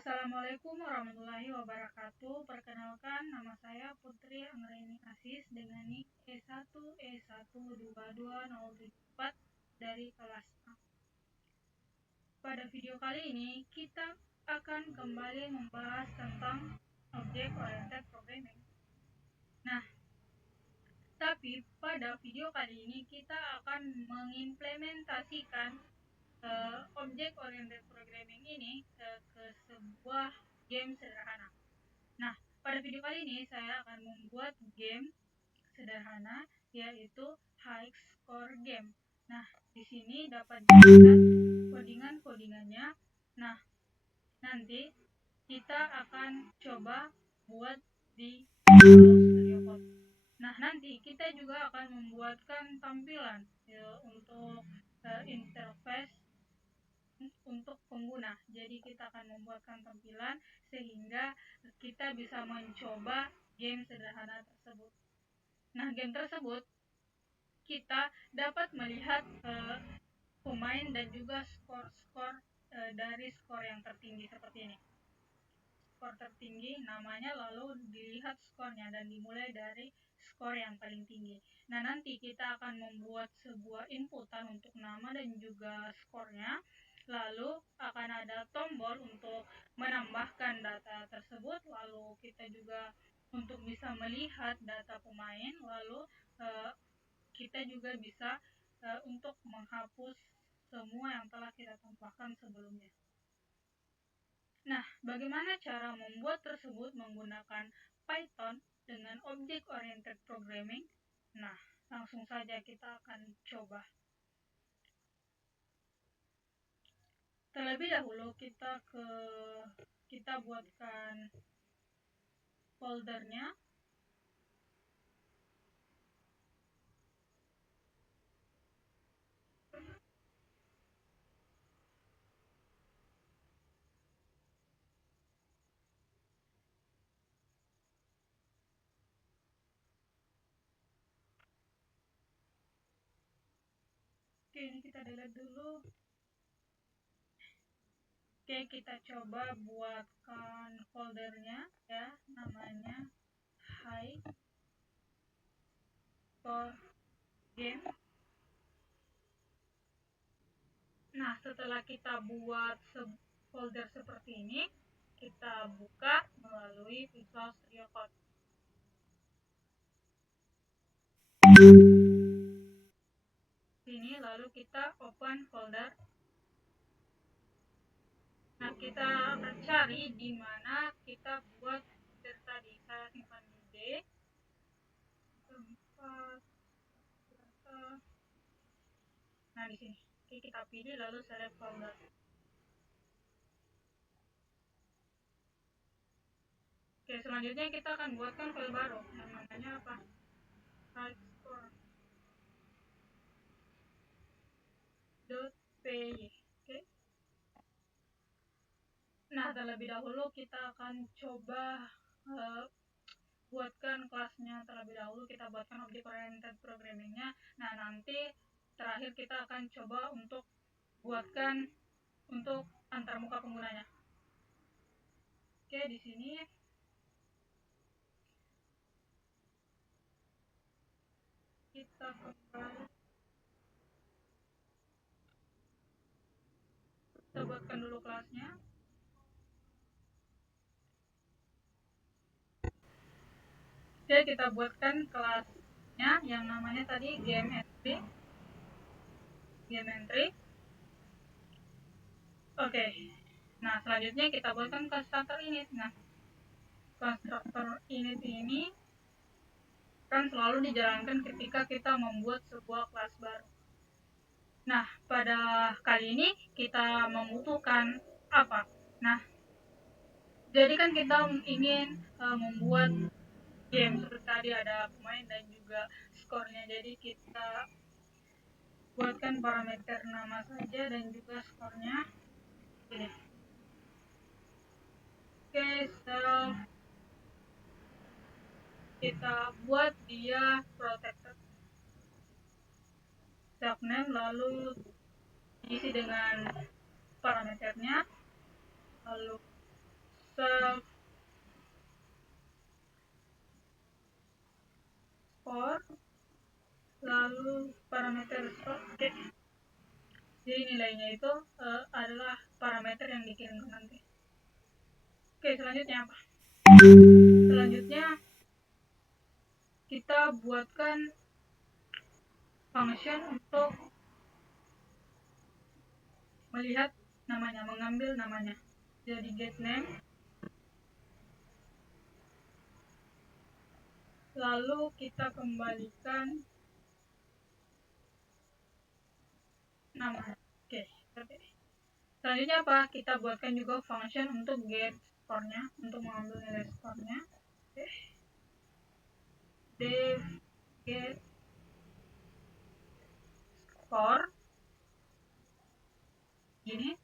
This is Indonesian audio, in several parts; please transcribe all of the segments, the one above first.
Assalamualaikum warahmatullahi wabarakatuh. Perkenalkan, nama saya Putri Anggraini Asis dengan NIK E1E1220074 dari kelas A. Pada video kali ini, kita akan kembali membahas tentang Object Oriented Programming. Nah, tapi pada video kali ini kita akan mengimplementasikan Object Oriented Programming ini ke sebuah game sederhana. Nah, pada video kali ini saya akan membuat game sederhana yaitu high score game. Nah, di sini dapat dilihat codingan-codingannya. Nah, nanti kita akan coba buat di Visual Studio Code. Nah, nanti kita juga akan membuatkan tampilan untuk interface untuk pengguna. Jadi kita akan membuatkan tampilan sehingga kita bisa mencoba game sederhana tersebut. Nah, game tersebut kita dapat melihat pemain dan juga skor-skor dari skor yang tertinggi seperti ini. Skor tertinggi namanya, lalu dilihat skornya dan dimulai dari skor yang paling tinggi. Nah, nanti kita akan membuat sebuah inputan untuk nama dan juga skornya. Lalu akan ada tombol untuk menambahkan data tersebut, lalu kita juga untuk bisa melihat data pemain, lalu kita juga bisa untuk menghapus semua yang telah kita tambahkan sebelumnya. Nah, bagaimana cara membuat tersebut menggunakan Python dengan Object Oriented Programming? Nah, langsung saja kita akan coba. Terlebih dahulu kita buatkan foldernya. Oke, ini kita delete dulu. Oke, kita coba buatkan foldernya ya, namanya high score game. Nah, setelah kita buat folder seperti ini, kita buka melalui Visual Studio Code. Sini lalu kita open folder. Nah, kita akan cari di mana kita buat folder tadi. Saya simpan di D. Nah, di sini. Oke, kita pilih lalu select folder. Oke, selanjutnya kita akan buatkan file baru. Namanya apa? Hightscore.py. Oke. Nah, terlebih dahulu kita akan coba buatkan kelasnya terlebih dahulu. Kita buatkan Object Oriented Programming-nya. Nah, nanti terakhir kita akan coba untuk buatkan untuk antarmuka penggunanya. Oke, di sini kita kembali. Kita buatkan dulu kelasnya. Oke, kita buatkan kelasnya yang namanya tadi game entry. Oke. Nah, selanjutnya kita buatkan constructor init. Nah, constructor init ini kan selalu dijalankan ketika kita membuat sebuah kelas baru. Nah, pada kali ini kita membutuhkan apa? Nah, jadi kan kita ingin membuat game seperti tadi ada pemain dan juga skornya. Jadi kita buatkan parameter nama saja dan juga skornya. Oke, self kita buat dia protected. Self name lalu diisi dengan parameternya, lalu self score, lalu parameter score. Oke. Jadi nilainya itu adalah parameter yang dikirimkan nanti. Oke, selanjutnya apa? Selanjutnya kita buatkan function untuk melihat namanya, mengambil namanya. Jadi get name, lalu kita kembalikan nama. Oke, seperti ini. Selanjutnya apa? Kita buatkan juga function untuk get score-nya, untuk mengambil nilai score-nya. Oke. Def get score ini,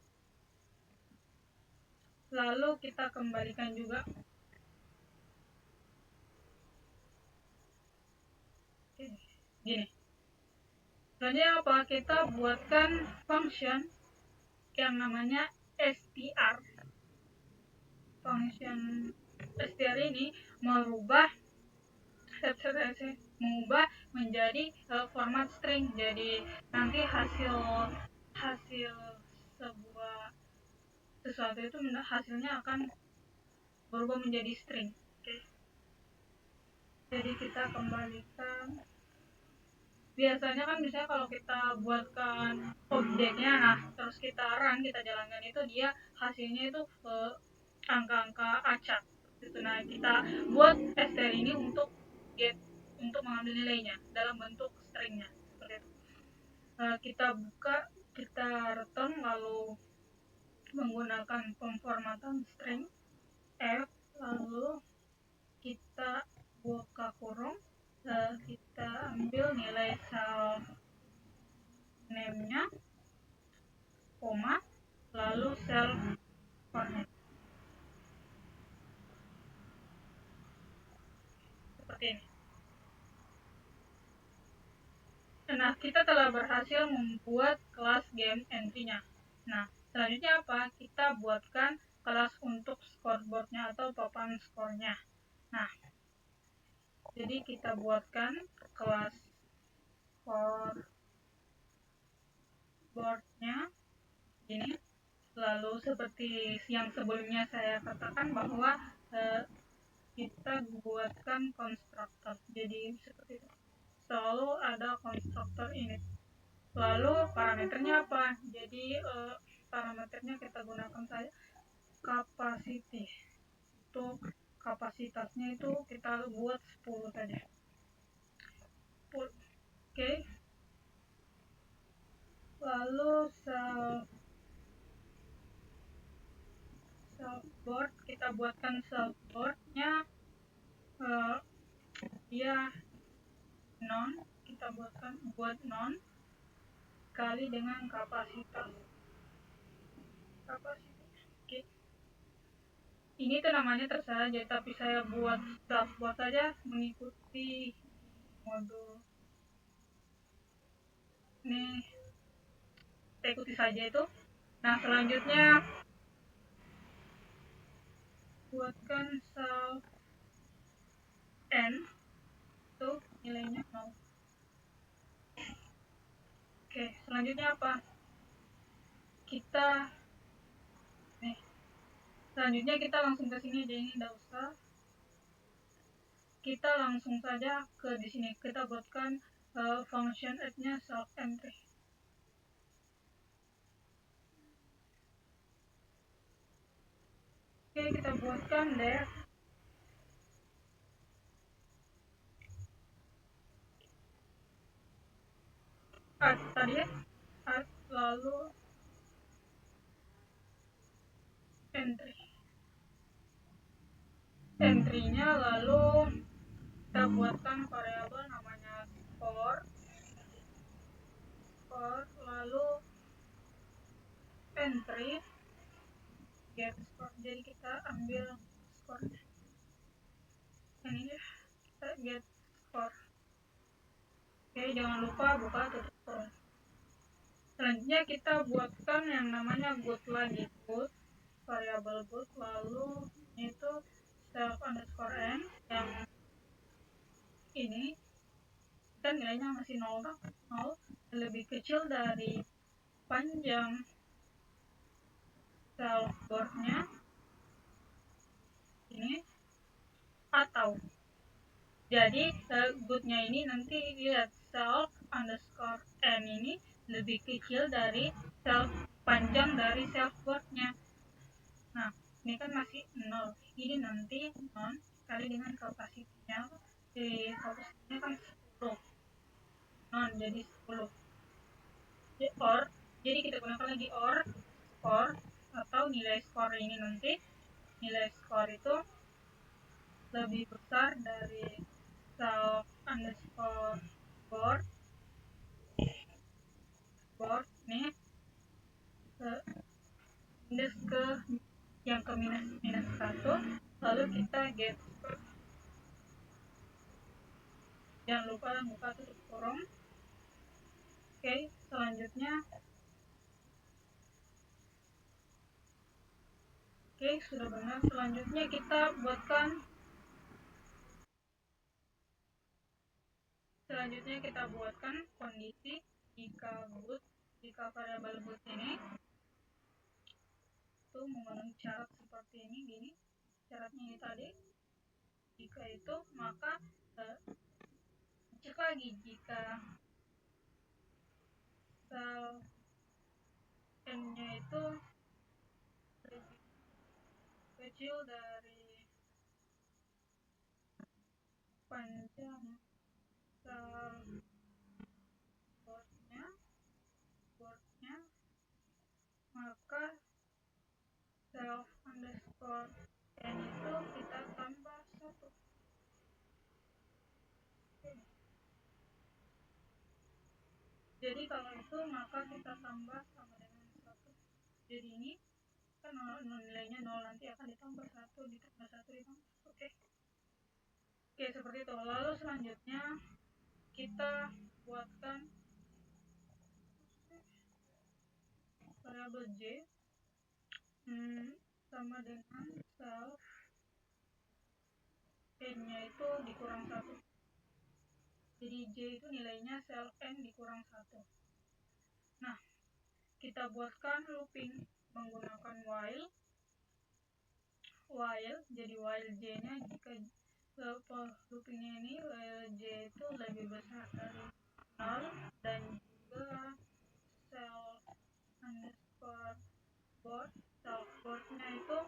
lalu kita kembalikan juga. Oke, gini. Selanjutnya apa? Kita buatkan function yang namanya str. Function str ini mengubah menjadi format string. Jadi nanti hasil sebuah sesuatu itu hasilnya akan berubah menjadi string. Oke. Jadi kita kembalikan. Biasanya kan misalnya kalau kita buatkan objeknya, nah terus kita run, kita jalankan itu, dia hasilnya itu angka-angka acak gitu. Nah kita buat str ini untuk get, untuk mengambil nilainya dalam bentuk stringnya seperti itu. Kita buka, kita return, lalu menggunakan pemformatan string f, lalu kita buka kurung, kita ambil nilai self name-nya, koma, lalu self connect. Seperti ini. Nah, kita telah berhasil membuat kelas game entry-nya. Nah, selanjutnya apa? Kita buatkan kelas untuk scoreboard-nya atau papan skornya. Nah, jadi kita buatkan kelas scoreboard-nya ini. Lalu seperti yang sebelumnya saya katakan bahwa kita buatkan konstruktor. Jadi seperti itu. Selalu ada konstruktor init. Lalu parameternya apa? Jadi parameternya kita gunakan saja capacity. Untuk kapasitasnya itu kita buat 10 saja. Oke. Lalu self-board, kita buatkan self-board-nya dia non, kita buat non kali dengan kapasitas. Oke. Ini tuh namanya terserah aja, tapi saya buat self-board saja mengikuti modul ini, kita ikuti saja itu. Nah, selanjutnya buatkan self n itu nilainya 0. Oke, selanjutnya apa? Selanjutnya kita langsung ke sini aja, ini enggak usah. Kita langsung saja ke di sini. Kita buatkan function add-nya self entry. Oke, kita buatkan def add tadi, add, lalu entry-nya, lalu kita buatkan variabel namanya score, lalu entry get score. Jadi kita ambil score ini, kita get score. Oke, jangan lupa buka tutup kurung. Selanjutnya kita buatkan yang namanya good lagi, good, variabel good, lalu itu self underscore n yang ini kan nilainya masih 0, lebih kecil dari panjang self boardnya ini, atau jadi goodnya ini nanti lihat self underscore n ini lebih kecil dari self panjang dari self boardnya. Nah ini kan masih 0, ini nanti non kali dengan kapasitinya, kapasitinya kan 10, non jadi 10 di or, jadi kita gunakan lagi or skor, atau nilai skor ini nanti nilai skor itu lebih besar dari self underscore board nih minus ke yang ke minus 1, lalu kita get score. Jangan lupa buka tutup kurung. Oke, selanjutnya sudah benar. Selanjutnya kita buatkan kondisi jika variabel boot ini itu memenuhi syarat seperti ini, gini syaratnya ini tadi. Jika itu maka cek lagi jika sel n nya itu lebih kecil dari panjang sel boardnya, maka self underscore n itu kita tambah 1. Jadi kalau itu maka kita tambah sama dengan 1. Jadi ini kan nilainya 0, nanti akan ditambah 1, ditambah 1, ditambah 1. Oke, seperti itu. Lalu selanjutnya kita buatkan variabel j sama dengan self n nya itu dikurang 1. Jadi j itu nilainya self n dikurang 1. Nah kita buatkan looping menggunakan while. Jadi while j nya jika loopingnya ini while j itu lebih besar dari 0 dan juga self underscore board nya itu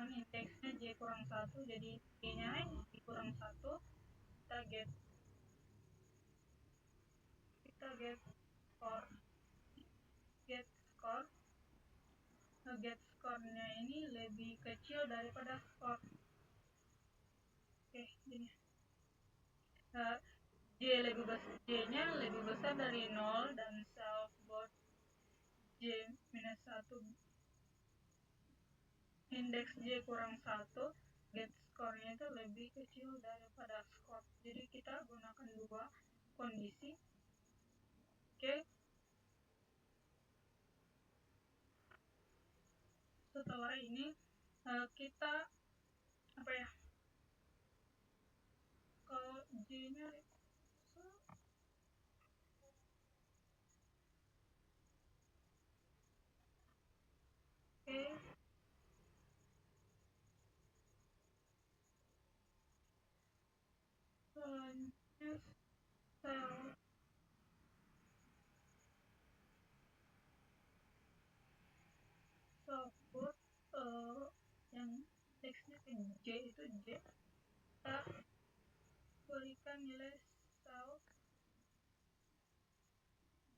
indeksnya j kurang 1, jadi j nya dikurang 1. Kita get skornya ini lebih kecil daripada skor. Oke, gini j nya lebih besar dari 0 dan self board j minus 1, indeks j kurang 1, get skornya itu lebih kecil daripada skor. Jadi kita gunakan dua kondisi. Oke, setelah ini kita kalau j nya selanjutnya self board yang indeksnya j itu j, kita berikan nilai self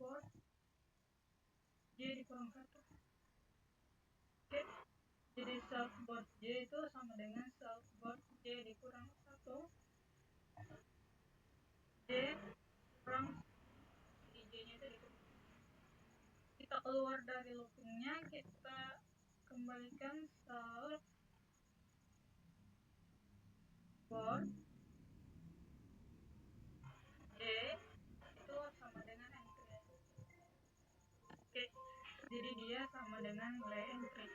board j dikurang 1. Oke, jadi self board j itu sama dengan self board j dikurang 1. J kurang, jadi j nya itu dikurang. Kita keluar dari loopingnya, kita kembalikan self board j itu sama dengan entry. Oke, jadi dia sama dengan nilai entry.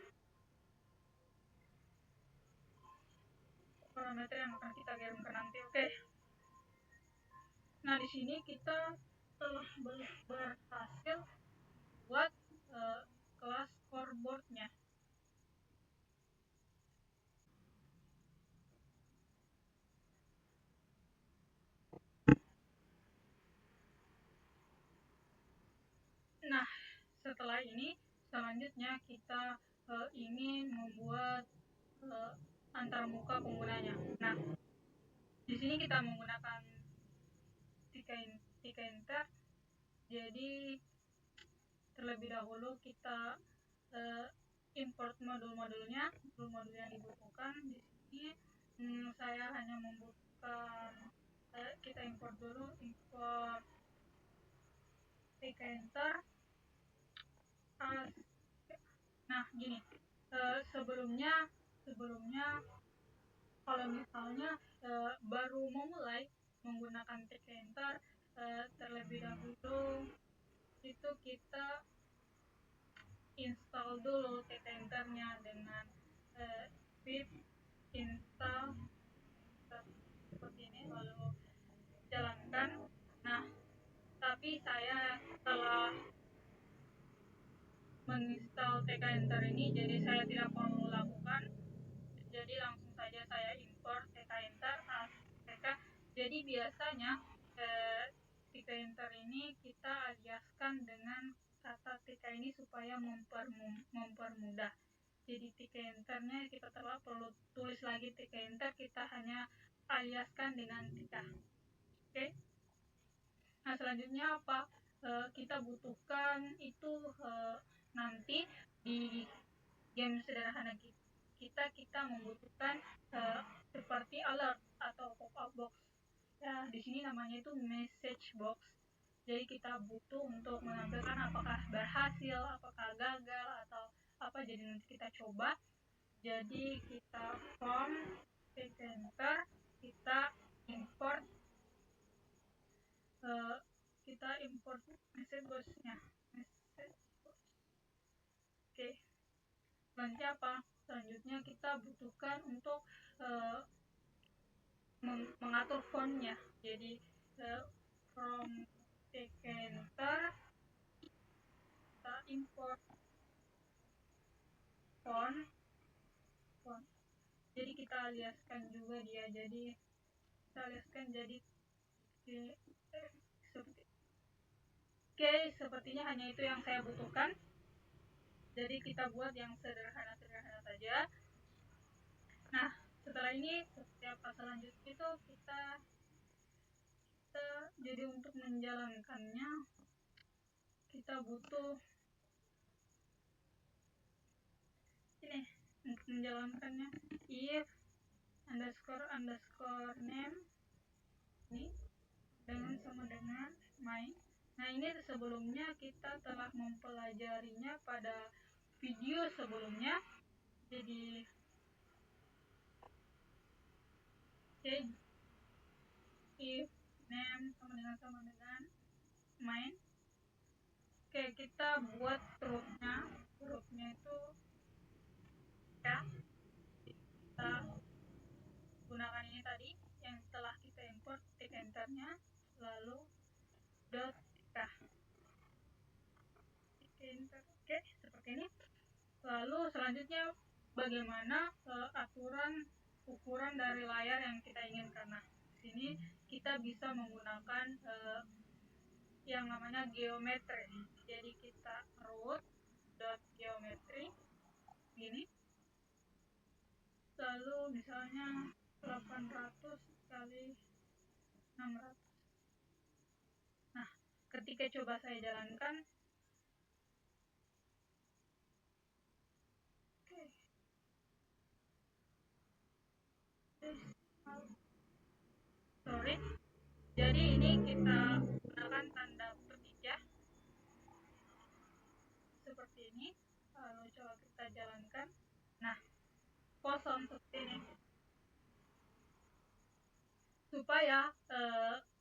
parameter yang akan kita kirimkan nanti. Oke. Nah, di sini kita telah berhasil buat kelas scoreboardnya. Nah, setelah ini selanjutnya kita ingin membuat antarmuka penggunanya. Nah, di sini kita menggunakan Tkinter. Jadi terlebih dahulu kita import modul-modulnya, modul-modul yang dibutuhkan. Di sini saya hanya membutuhkan kita import dulu, import Tkinter. Nah, gini, sebelumnya kalau misalnya baru memulai menggunakan Tkinter, terlebih dahulu itu kita install dulu Tkinternya dengan pip install seperti ini, lalu jalankan. Nah, tapi saya telah menginstal Tkinter ini, jadi saya tidak perlu lakukan, jadi langsung saja saya import Tkinter APK. Jadi biasanya Tkinter ini kita aliaskan dengan kata TK ini supaya mempermudah. Jadi Tkinternya kita tidak perlu tulis lagi Tkinter, kita hanya aliaskan dengan TK. Oke. Nah, selanjutnya apa kita butuhkan itu nanti di game sederhana kita membutuhkan seperti alert atau pop-up box. Ya, di sini namanya itu message box. Jadi kita butuh untuk menampilkan apakah berhasil, apakah gagal, atau apa. Jadi nanti kita coba. Jadi kita from Tkinter, kita import message box-nya. Oke. Selanjutnya apa? Selanjutnya kita butuhkan untuk mengatur fontnya. Jadi from Tkinter kita import font. Jadi kita aliaskan juga dia. Jadi kita aliaskan jadi Oke, sepertinya hanya itu yang saya butuhkan. Jadi kita buat yang sederhana-sederhana saja. Nah, setelah ini seperti apa selanjutnya itu kita jadi untuk menjalankannya kita butuh ini. Untuk menjalankannya if underscore name ini sama dengan my. Nah, ini sebelumnya kita telah mempelajarinya pada video sebelumnya. Jadi if name sama dengan main. Oke, kita buat hurufnya itu ya, kita gunakan ini tadi yang telah kita import Tkinternya, lalu dot Tkinter. Oke, seperti ini. Lalu selanjutnya bagaimana ukuran dari layar yang kita inginkan. Nah, di sini kita bisa menggunakan yang namanya geometri. Jadi kita root dot geometri gini. Lalu misalnya 800 kali 600. Nah, ketika coba saya jalankan, sorry. Jadi ini kita gunakan tanda petik ya. Seperti ini. Lalu coba kita jalankan. Nah, kosong seperti ini. Supaya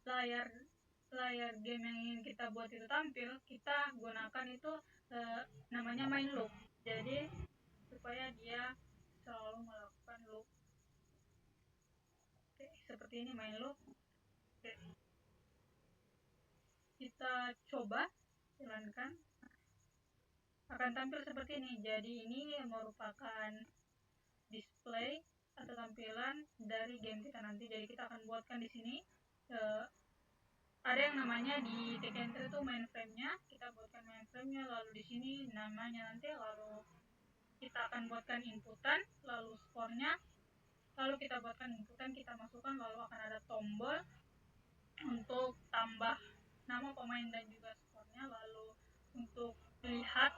layar game yang ingin kita buat itu tampil, kita gunakan itu namanya main loop. Jadi supaya dia selalu melakukan loop. seperti ini main loop. Oke. Kita coba jalankan, akan tampil seperti ini. Jadi ini merupakan display atau tampilan dari game kita nanti. Jadi kita akan buatkan di sini ada yang namanya di take entry itu mainframe-nya. Kita buatkan mainframe-nya, lalu di sini namanya nanti, lalu kita akan buatkan inputan, lalu skornya, lalu kita buatkan inputan, kita masukkan, lalu akan ada tombol untuk tambah nama pemain dan juga skornya, lalu untuk lihat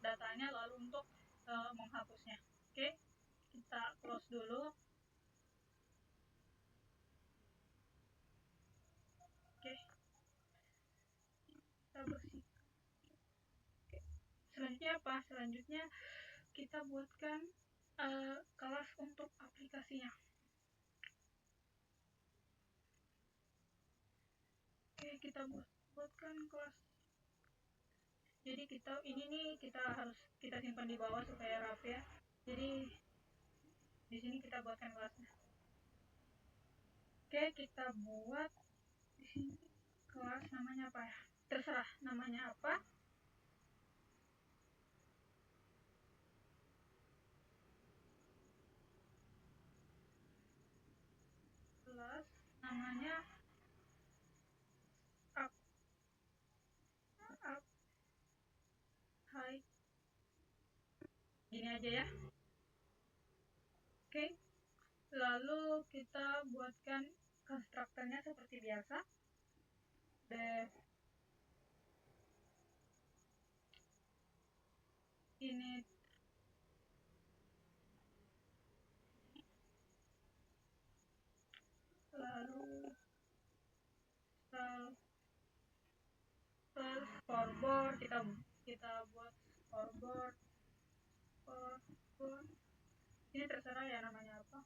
datanya, lalu untuk menghapusnya. Oke, kita close dulu. Oke, kita bersihkan. Oke. Selanjutnya apa? Selanjutnya kita buatkan kelas untuk aplikasinya. Oke, kita buatkan kelas. Jadi ini nih kita harus kita simpan di bawah supaya rapi ya. Jadi di sini kita buatkan kelasnya. Oke, kita buat di sini kelas namanya apa ya? Terserah namanya apa. Kelas namanya up high. Gini aja ya. Oke. Lalu kita buatkan konstruktornya seperti biasa. Ini lalu scoreboard, kita buat scoreboard. Ini terserah ya namanya apa,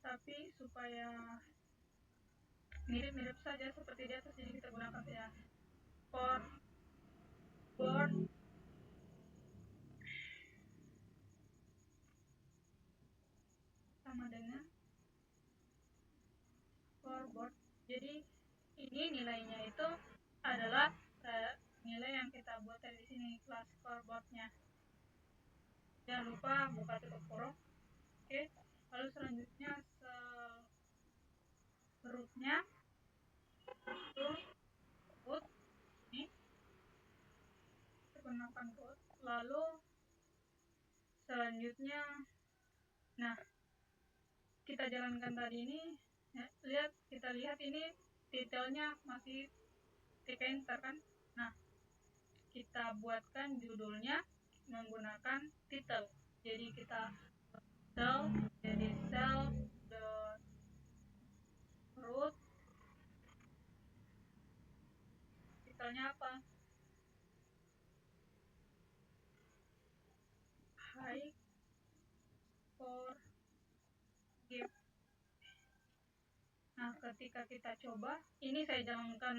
tapi supaya mirip-mirip saja seperti di atas, jadi kita gunakan ya scoreboard sama dengan scoreboard. Jadi ini nilainya itu adalah nilai yang kita buat dari sini, kelas scoreboardnya. Jangan lupa buka tutup kurung. Oke, lalu selanjutnya rootnya itu root ini, kita gunakan root. Lalu selanjutnya, nah kita jalankan tadi ini ya, kita lihat ini detailnya masih take enter kan. Nah, kita buatkan judulnya menggunakan title. Jadi kita cell, jadi cell dot root, titelnya apa? High score game. Nah, ketika kita coba, ini saya jalankan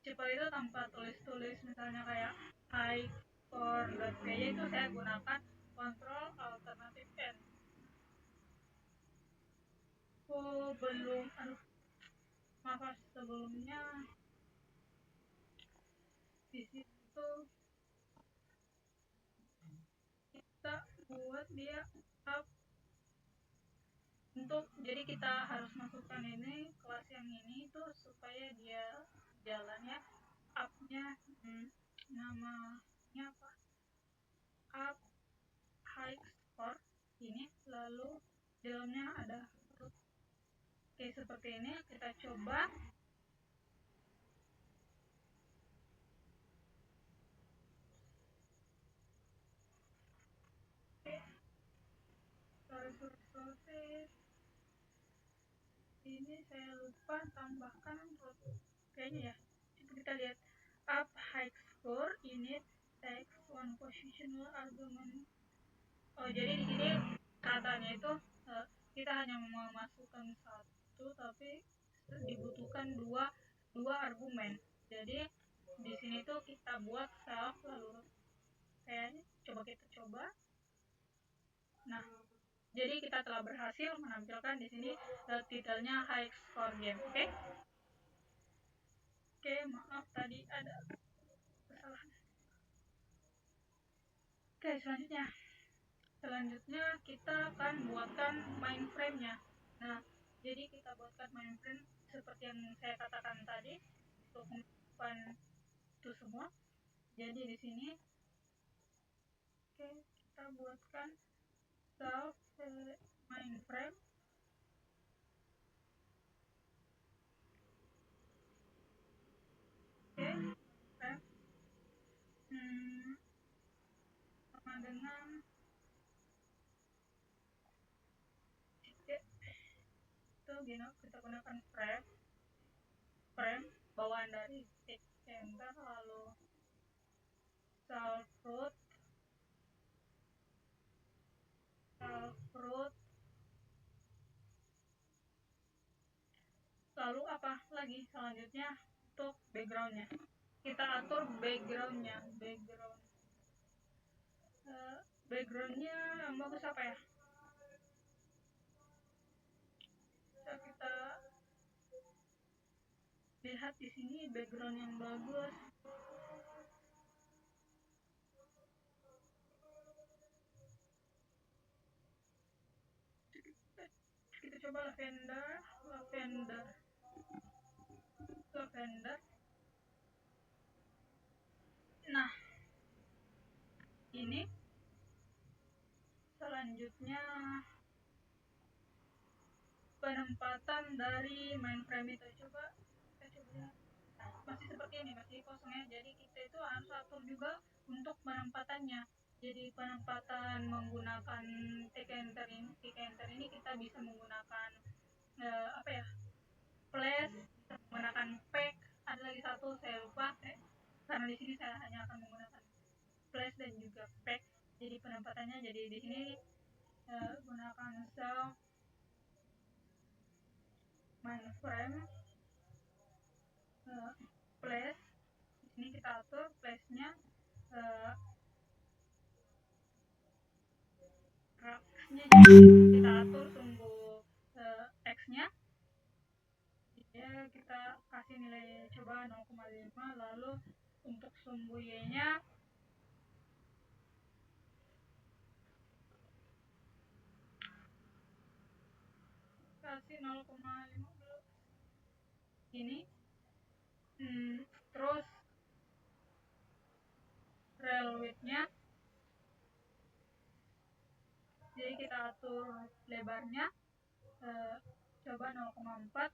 cepat itu tanpa tulis-tulis, misalnya kayak high score.py itu saya gunakan kontrol alternatif N. Oh, belum, maaf sebelumnya di situ kita buat dia up untuk, jadi kita harus masukkan ini kelas yang ini tuh supaya dia jalan ya, up-nya namanya apa, up high score ini, lalu dalamnya ada root. Oke, seperti ini kita coba. Sorry. Ini saya lupa tambahkan root kayaknya ya. Coba kita lihat, up high score unit text one positional argument. Oh, jadi di sini katanya itu kita hanya memasukkan satu, tapi dibutuhkan dua argumen. Jadi di sini tuh kita buat self, lalu kayaknya coba kita coba. Nah, Jadi kita telah berhasil menampilkan di sini titelnya high score game. Oke, maaf tadi ada kesalahan. Oke, selanjutnya kita akan buatkan mainframe-nya. Nah, jadi kita buatkan mainframe seperti yang saya katakan tadi untuk melakukan itu semua. Jadi di sini kita buatkan self mainframe. Frame sama dengan itu kita gunakan frame bawaan dari stick center, lalu self root lalu apa lagi selanjutnya untuk backgroundnya kita atur backgroundnya yang bagus apa ya, bisa kita lihat di sini background yang bagus. Kita coba lavender. Nah, ini selanjutnya penempatan dari mainframe itu. Kita coba lihat. Masih seperti ini, masih kosong ya. Jadi kita itu harus atur juga untuk penempatannya. Jadi penempatan menggunakan tick enter ini kita bisa menggunakan apa ya, flash, bisa menggunakan pack. Ada lagi satu saya lupa, karena di sini saya hanya akan menggunakan flash dan juga pack. Jadi penempatannya jadi di sini gunakan self mainframe flash. Di sini kita atur flashnya X-nya, jadi kita atur sumbu X-nya ya, kita kasih nilai coba 0,5, lalu untuk sumbu Y-nya kasih 0,15 ini. Terus rel width-nya jadi kita atur lebarnya coba 0,4,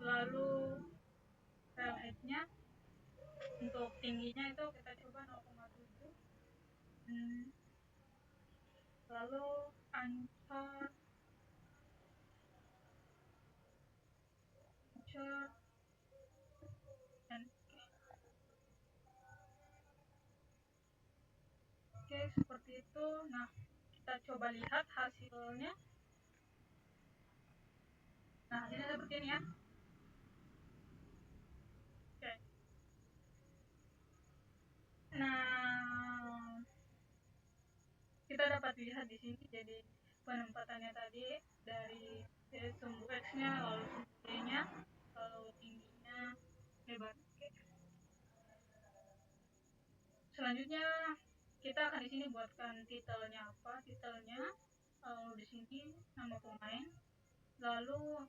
lalu rel height-nya untuk tingginya itu kita coba 0,7, lalu ancur dan oke, seperti itu. Nah, kita coba lihat hasilnya. Nah, hasilnya seperti ini ya. Oke. Nah, kita dapat lihat di sini jadi penempatannya tadi dari sumbu X-nya, lalu sumbu Y-nya, lalu tingginya, lebar. Oke. Selanjutnya kita akan di sini buatkan titelnya apa? Titelnya lalu di sini nama pemain, lalu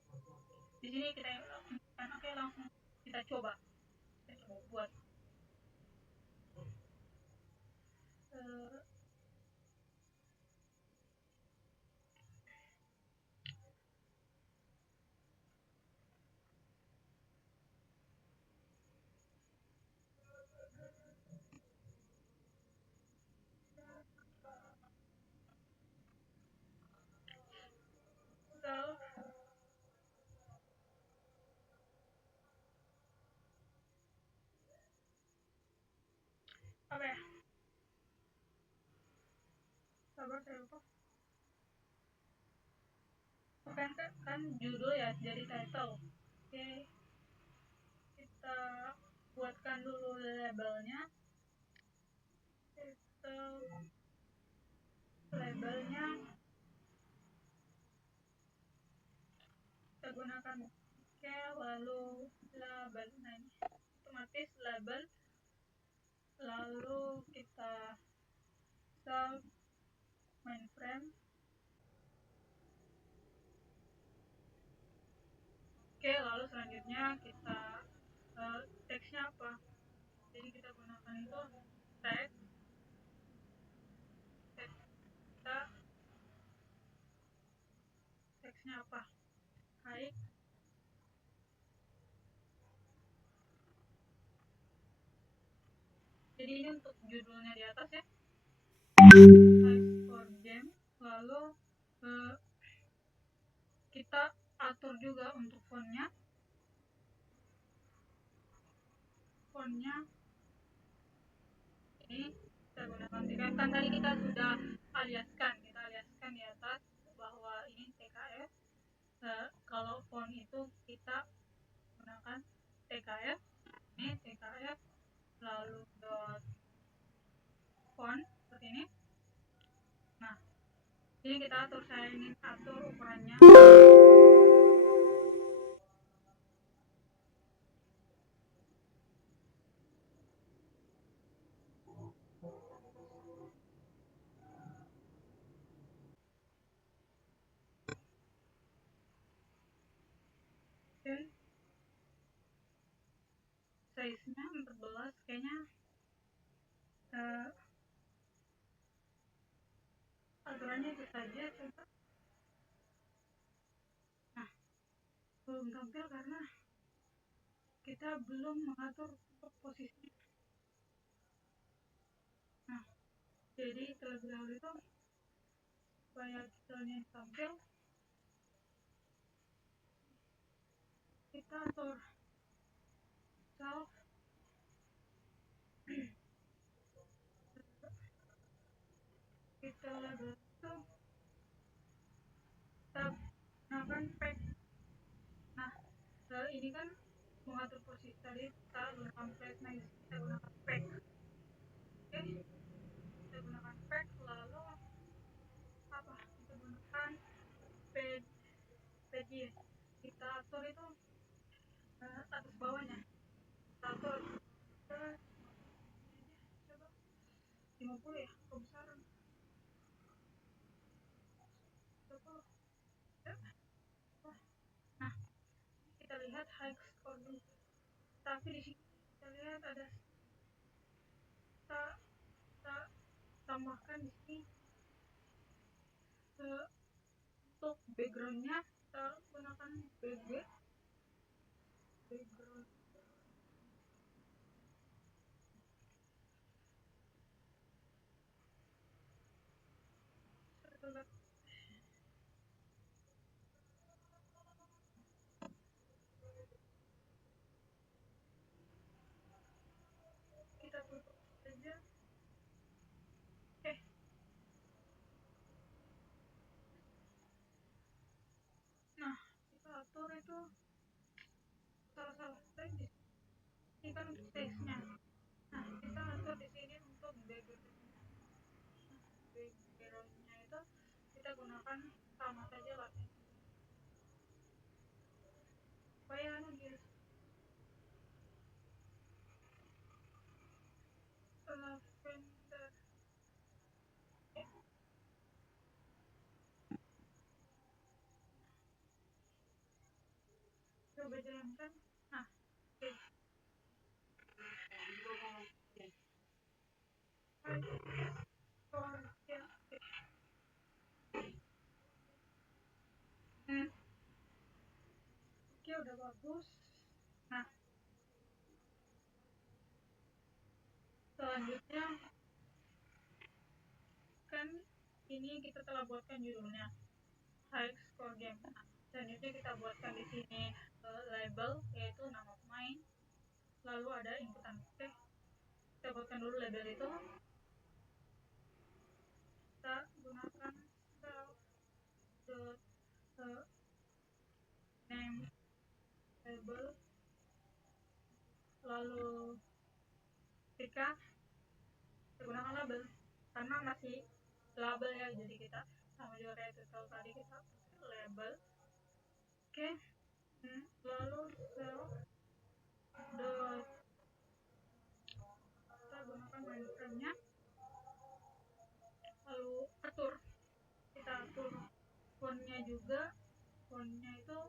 di sini kita oke, langsung kita coba buat self apa ya, sabar saya lupa. Kan judul ya, jadi title. Oke, kita buatkan dulu labelnya. Title gunakan oke, lalu label. Nah, ini otomatis label, lalu kita save mainframe. Oke, lalu selanjutnya kita teksnya apa? Jadi kita gunakan itu teks kita, teksnya apa? Hai. Jadi ini untuk judulnya di atas ya, high score game. Lalu kita atur juga untuk fontnya ini kita gunakan TKF. Kan tadi kita sudah aliaskan di atas bahwa ini TKF. Kalau font itu kita gunakan TKF, ini TKF, lalu dot font seperti ini. Nah, ini kita atur, saya ingin atur ukurannya. Oke, size-nya 14 kayaknya. Aturannya itu saja, coba. Nah, belum tampil karena kita belum mengatur untuk posisi. Nah, jadi terlebih dahulu itu supaya detailnya tampil, kita atur self kita label itu kita gunakan pack. Nah, ini kan mengatur posisi tadi kita gunakan flash, nah kita gunakan pack. Oke, kita gunakan pack, lalu apa, kita gunakan pg, kita atur itu atas bawahnya, kita atur ke coba 50 ya, kebesaran 20. Nah, kita lihat high score dulu, tapi di sini kita lihat ada, kita tambahkan di sini untuk backgroundnya kita gunakan background. Kita tutup saja. Nah, kita atur itu salah tadi. Ini kan untuk teksnya. Nah, kita atur di sini untuk backgroundnya. Backgroundnya itu kita gunakan sama saja lah, supaya dia lavender. Coba jalankan. Nah, oke. Oke, udah bagus. Nah, selanjutnya kan ini kita telah buatkan judulnya high score game. Nah, selanjutnya kita buatkan di sini label, yaitu nama pemain, lalu ada inputan. Oke, kita buatkan dulu label itu. Kita gunakan name label, lalu ketika kita gunakan label karena masih label ya, jadi kita sama juga kayak tutorial tadi, kita label. Oke, Lalu dot kita gunakan mainframe-nya, lalu kita atur fontnya juga. Fontnya itu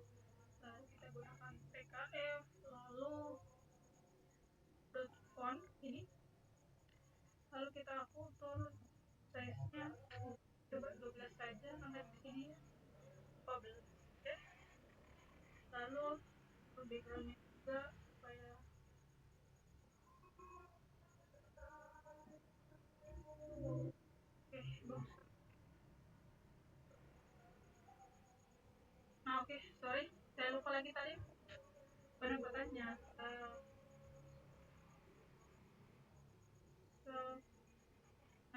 kita gunakan TKF, lalu dot font ini, lalu kita atur size-nya coba 12 saja sampai di sini 14. Oke, lalu background-nya juga supaya oke bagus. Nah oke, sorry saya lupa lagi tadi penempatannya.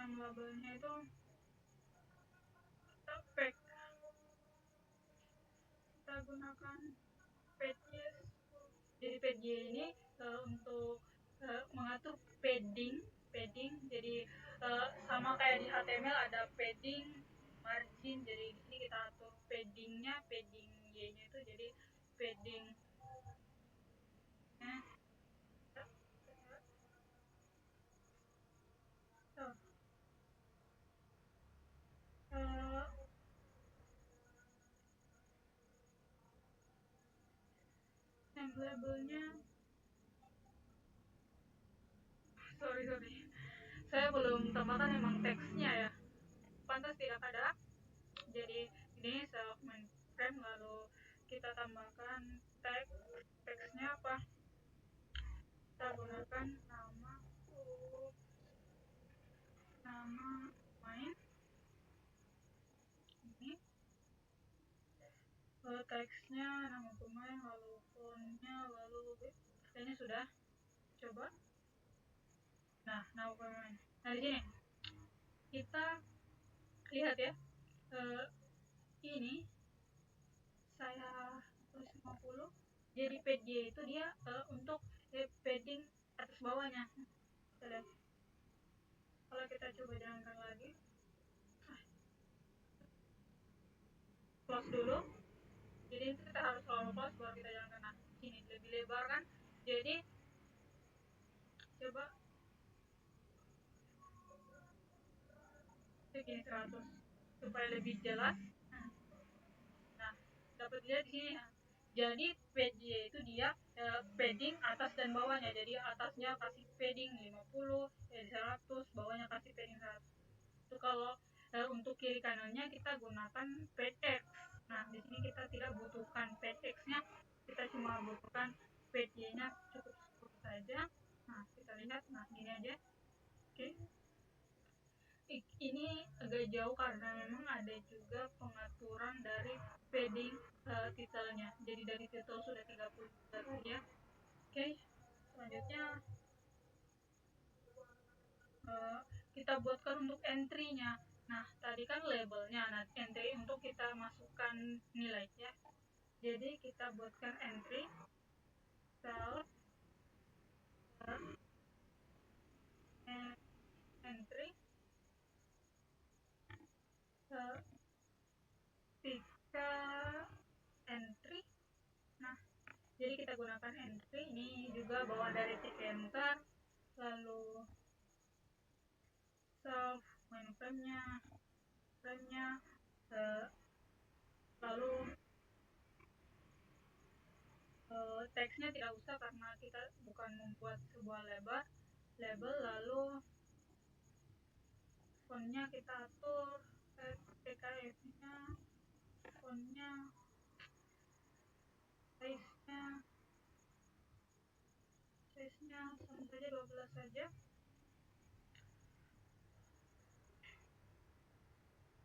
Yang labelnya itu kita kita gunakan pages. Jadi page ini untuk mengatur padding. Jadi sama kayak di HTML ada padding, margin. Jadi di sini kita atur paddingnya, padding Y-nya itu jadi padding. Yang labelnya sorry saya belum tambahkan emang teksnya ya, pantas tidak ada. Jadi ini self main frame, lalu kita tambahkan teksnya apa, kita gunakan nama main ini, lalu teksnya nama pemain, lalu fontnya, lalu kayaknya sudah. Coba nama pemain. Nah di sini kita lihat ya, ini saya tulis 50. Jadi page itu dia untuk padding atas bawahnya. Kita lihat. Kalau kita coba jalankan lagi, close dulu. Jadi itu kita harus selalu close baru kita jalankan. Nah sini lebih lebar kan, jadi coba segini 100 supaya lebih jelas. Nah dapat lihat di sini. Jadi page itu dia padding atas dan bawahnya. Jadi atasnya kasih padding 50, 100, bawahnya kasih padding 100. Itu kalau untuk kiri kanannya kita gunakan page X. Nah di sini kita tidak butuhkan page X-nya, kita cuma butuhkan page Y-nya, cukup 10 saja. Nah kita lihat, nah gini aja. Oke, ini agak jauh karena memang ada juga pengaturan dari padding titelnya. Jadi dari titel sudah 30 saja. Oke, selanjutnya kita buatkan untuk entry-nya. Nah tadi kan labelnya, nah entry untuk kita masukkan nilai ya. Jadi kita buatkan entry self entry ketika entry. Nah jadi kita gunakan entry ini juga bawa dari tick enter, lalu self main frame-nya, lalu teksnya tidak usah karena kita bukan membuat sebuah label. Lalu fontnya kita atur TKF-nya, fontnya, size-nya sama saja 12 saja.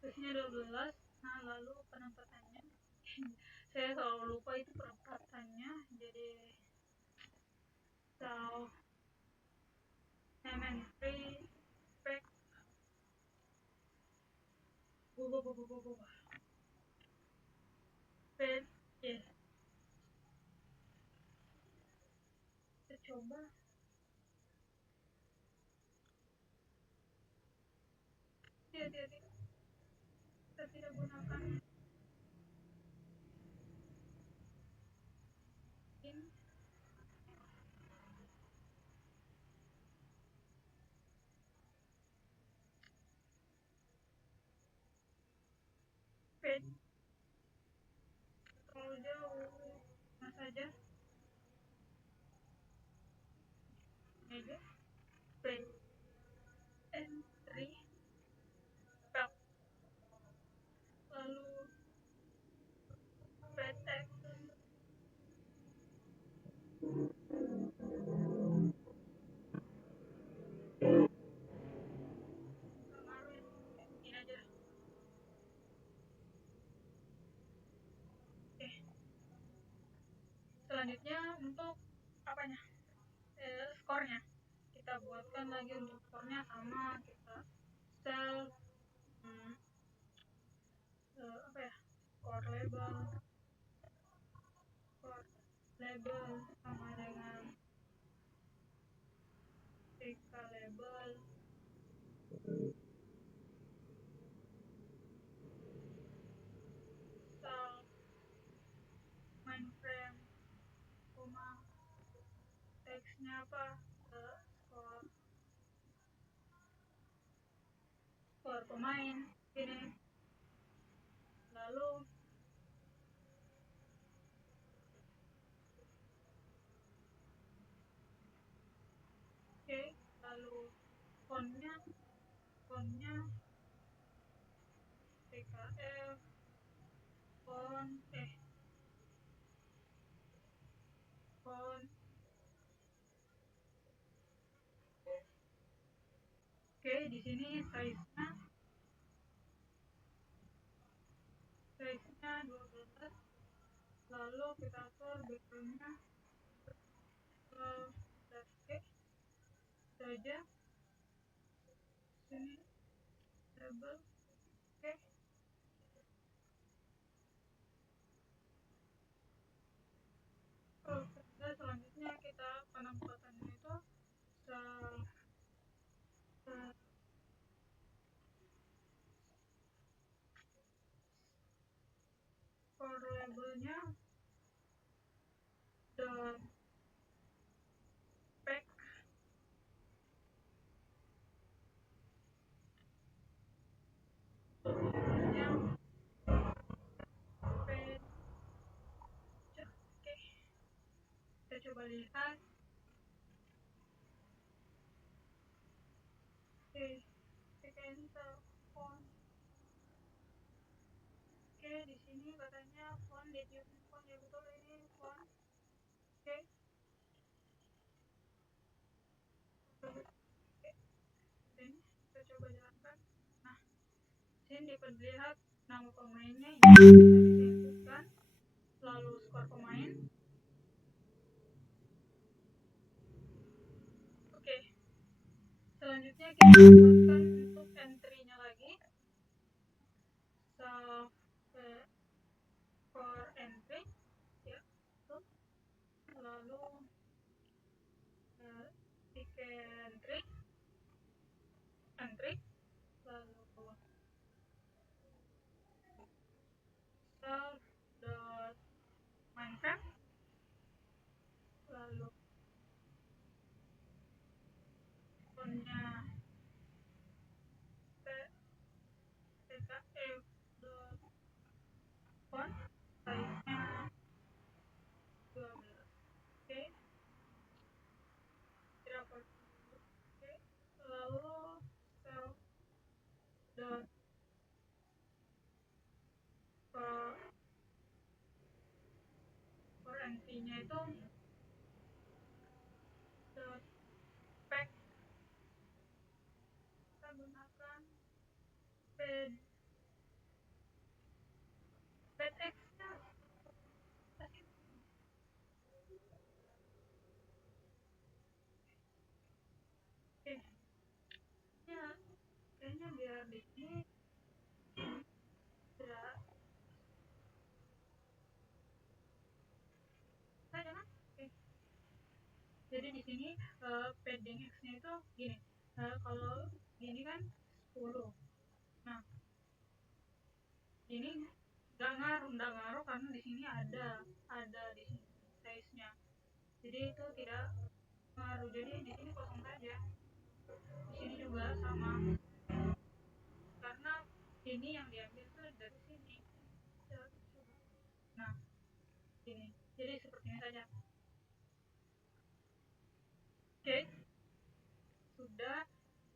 Size-nya 12. Nah lalu penempatannya saya selalu lupa itu penempatannya. Jadi self entry spec page. Kita coba tidak kita tidak gunakan saja meja page entry tab, lalu ptext kemarin ini aja. Oke, selanjutnya untuk apanya, skornya kita buatkan lagi. Untuk skornya sama, kita sel apa ya, score label sama dengan TK label sel mainframe, koma teksnya apa, skor pemain ini. Lalu oke, lalu fontnya TKF font. Oke, di sini size-nya 12. Lalu kita atur background-nya oke saja. Sini label oke. Selanjutnya kita penempatannya itu for labelnya dot pack yang page. Oke, kita coba lihat. Oke, kita enter font. Oke, di sini katanya font edition font, ya betul, ini font. Oke, ini kita coba jalankan. Nah, sini diperlihat nama pemainnya ini tadi saya inputkan, lalu skor pemain. Oke, selanjutnya kita buatkan untuk entry-nya lagi. For entry ya, lalu ticket entry, lalu self dot minecraft, lalu fontnya tkf dot font, size-nya 12. Oke, oke, lalu self dot for entry-nya itu dot pack, kita gunakan pdx-nya. Oke, ya kayaknya biar di sini tidak saja kan. Oke, jadi di sini padding x-nya itu gini. Kalau gini kan 10. Nah, ini nggak ngaruh karena di sini ada di sini size-nya. Jadi itu tidak ngaruh. Jadi di sini kosong saja. Di sini juga sama. Karena ini yang diambil tuh dari sini. Nah, sini. Jadi seperti ini saja. Oke, sudah.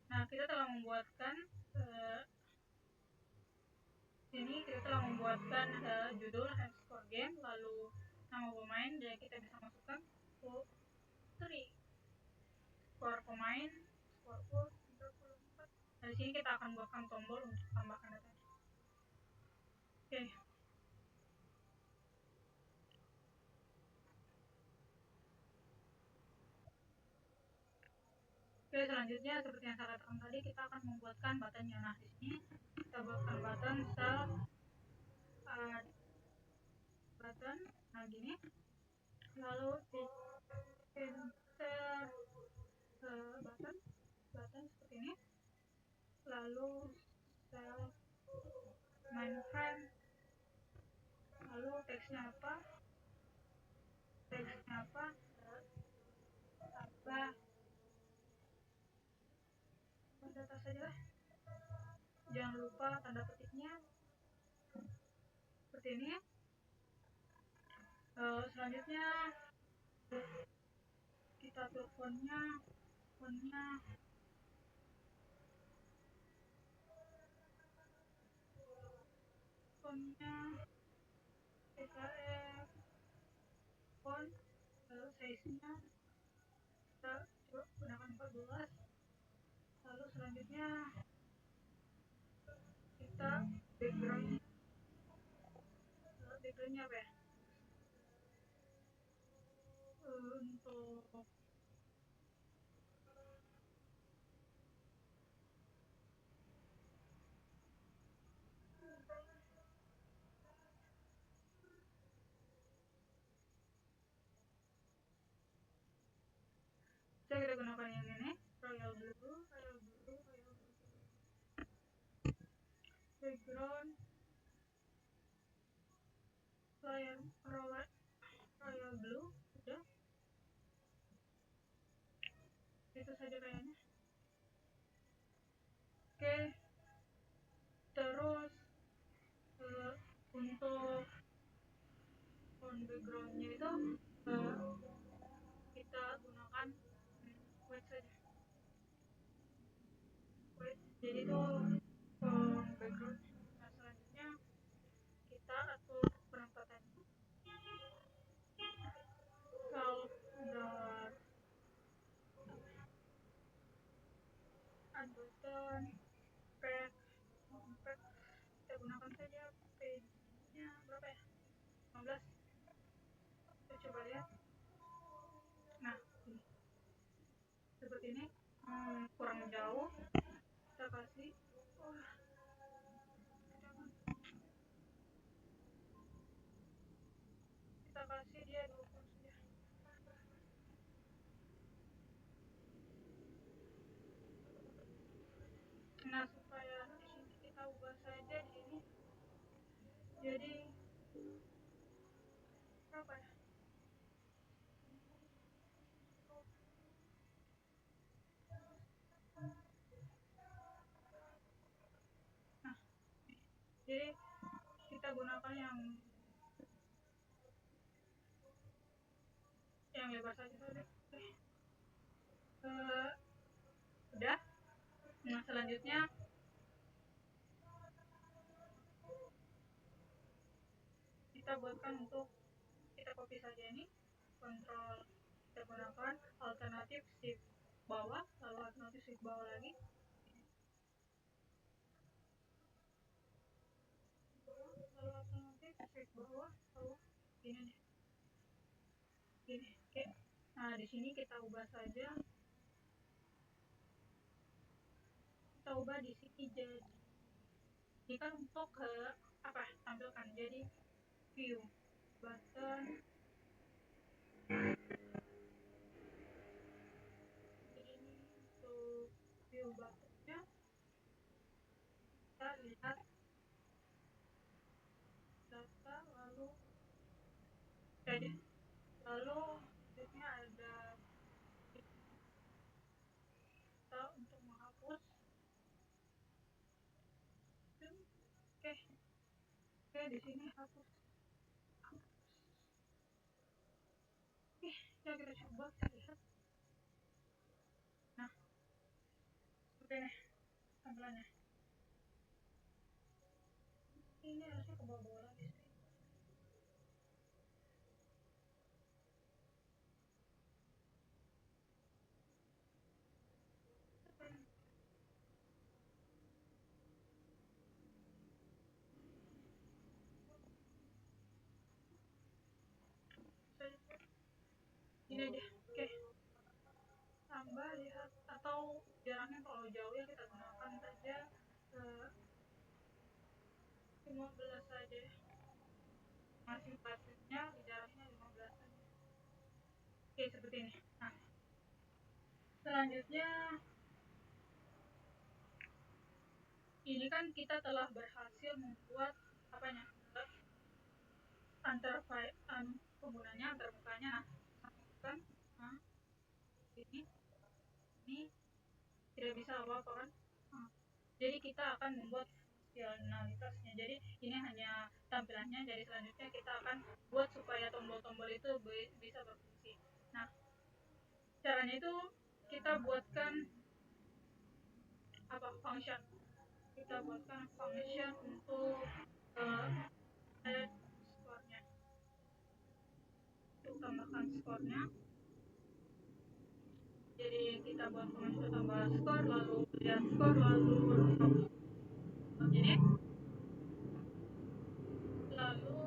Nah, kita telah membuatkan judul and score game, lalu nama pemain, jadi kita bisa masukkan putri, skor pemain, skor 34. Nah, di sini kita akan buatkan tombol untuk tambahkan datanya. Oke. Oke, selanjutnya seperti yang saya katakan tadi, kita akan membuatkan buttonnya. Nah, di sini kita buatkan button button, nah gini, lalu di enter button seperti ini, lalu sel mainframe, lalu teksnya apa, apa data saja lah, jangan lupa tanda petiknya seperti ini. Selanjutnya kita atur fontnya PKF font, size-nya kita coba gunakan 14. Lalu selanjutnya kita backgroundnya apa ya, untuk kita gunakan yang ini, royal blue background royal blue. Udah, itu saja kayaknya. Oke, terus untuk backgroundnya itu kita gunakan white saja, white, jadi itu background. Nah, selanjutnya kita atur perampatannya, kalau udah add button pack, kita gunakan saja page-nya berapa ya, 15. Kita coba lihat. Nah, ini seperti ini, kurang jauh kita kasih, kita kasih dia 20 saja. Nah, supaya di sini kita ubah saja di sini jadi berapa ya, nah jadi kita gunakan yang lebar saja saja. Udah. Nah, selanjutnya kita buatkan untuk, kita copy saja ini, kontrol, kita gunakan alternatif shift bawah, lalu alternatif shift bawah lagi, lalu alternatif shift bawah, lalu gini nih, gini. Oke, nah di sini kita ubah saja, kita ubah di sini jadi, ini kan untuk apa, tampilkan jadi view button, jadi ini untuk view buttonnya, kita lihat data, lalu edit, lalu ini ada kita untuk menghapus. Oke, di sini hapus. lihat. Nah, oke nih tampilannya. Ini harusnya ke bawah lagi sih. Ini deh, oke. Tambah lihat atau jaraknya kalau jauh ya kita gunakan saja 15 saja. Masih basisnya jaraknya 15 saja. Oke, seperti ini. Nah, selanjutnya ini kan kita telah berhasil membuat apanya? Antar file penggunanya antar mukanya. Nah, kan nah, ini tidak bisa apa-apa kan. Nah, jadi kita akan membuat fungsionalitasnya. Jadi ini hanya tampilannya. Jadi selanjutnya kita akan buat supaya tombol-tombol itu bisa berfungsi. Nah, caranya itu kita buatkan apa function. Kita buatkan function untuk add skornya. Untuk tambahkan skornya. Jadi kita buat function tambah skor lalu lihat skor lalu jadi lalu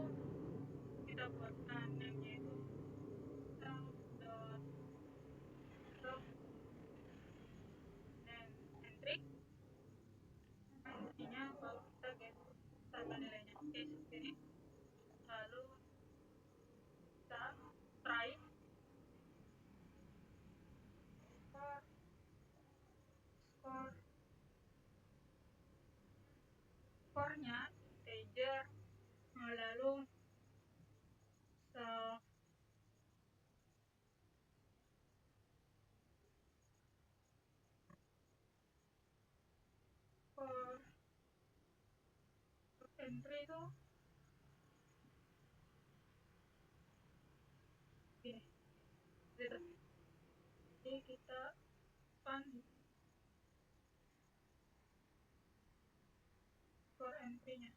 kita buatkan namanya itu self entry intinya kalau kita get tambah nilainya oke seperti ini lalu kita try skor skor skornya integer lalu self skor entry itu ini gitu. Jadi kita pan skor entry-nya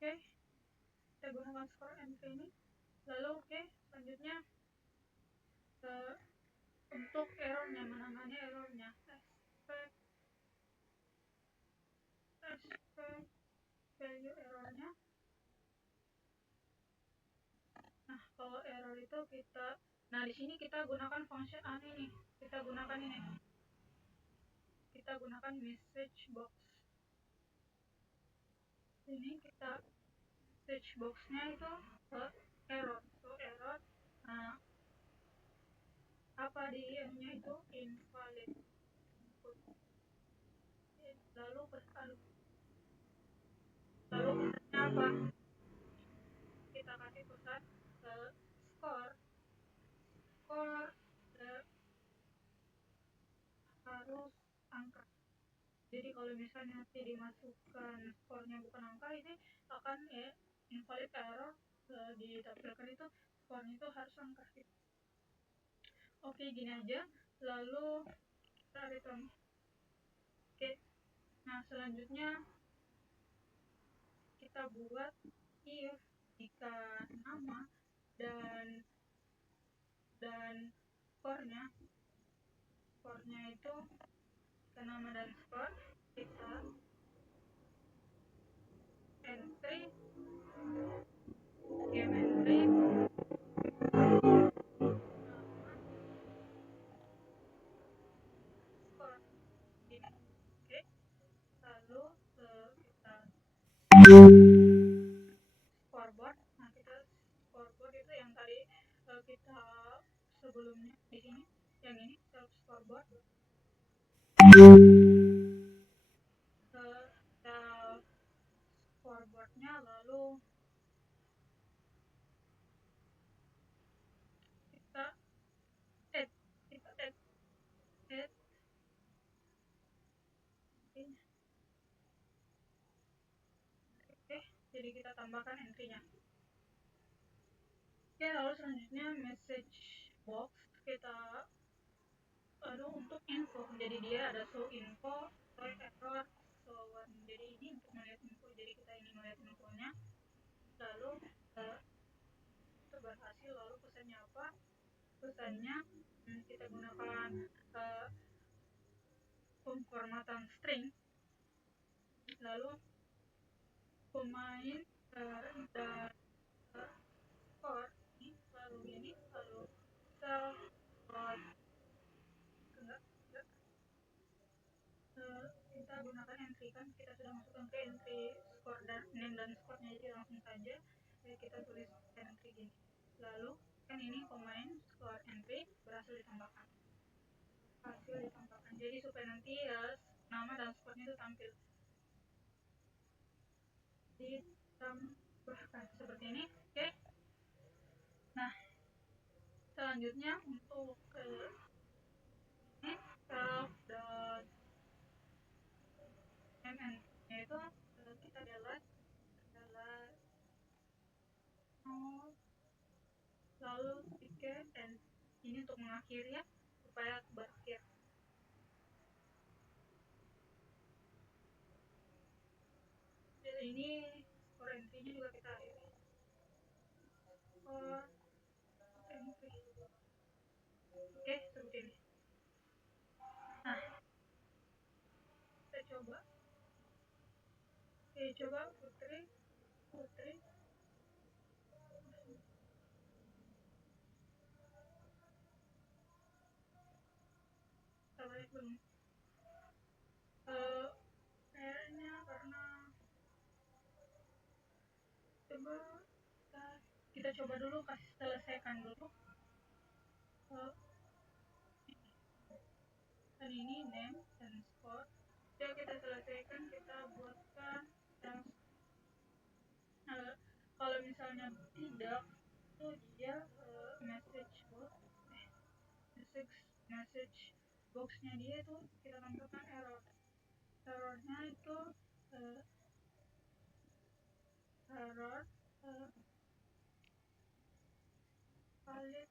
oke kita gunakan skor entry ini lalu oke selanjutnya untuk errornya menangani errornya expect value errornya. Nah kalau error itu nah di sini kita gunakan function ini kita gunakan message box. Ini kita message boxnya itu error nah apa di nya itu invalid input lalu pesannya apa kita kasih pesan skor skor harus angka. Jadi kalau misalnya nanti dimasukkan skornya bukan angka ini akan invalid error ditampilkan itu skornya itu harus angka gitu. Oke gini aja lalu kita return. Oke nah selanjutnya kita buat if jika nama dan skornya itu jika nama dan skor kita entry game entry skor ini oke lalu kita scoreboard. Nah kita scoreboard itu yang tadi kita sebelumnya di sini yang ini self scoreboard self scoreboardnya lalu kita add oke jadi kita tambahkan entry-nya Oke, lalu selanjutnya message box kita untuk info. Jadi dia ada show info, show error, show warning. Jadi ini untuk melihat info. Jadi kita ingin melihat infonya. Lalu itu berhasil. Lalu pesannya apa? Pesannya kita gunakan pemformatan string. Lalu pemain dan score ini lalu ini lalu sel kita gunakan entry kan kita sudah masukkan ke entry score dan name dan score-nya, jadi langsung saja kita tulis entry gini. Lalu kan ini pemain score entry berhasil ditambahkan, jadi supaya nanti nama dan score-nya itu tampil ditambahkan seperti ini. Oke. Nah, selanjutnya untuk ini self dan mn yaitu kita delete lalu tiket dan ini untuk mengakhiri ya, supaya berakhir. Jadi ini skor entry-nya juga kita akhiri. Skor entry. Oke, seperti ini. Nah, kita coba. Oke, coba Putri. Sabar belum. Kayaknya karena coba kita coba dulu, kasih selesaikan dulu. Dan ini name dan score. Jadi kita selesaikan, kita buatkan dan kalau misalnya tidak, itu dia message boxnya dia itu kita tambahkan errornya itu error valid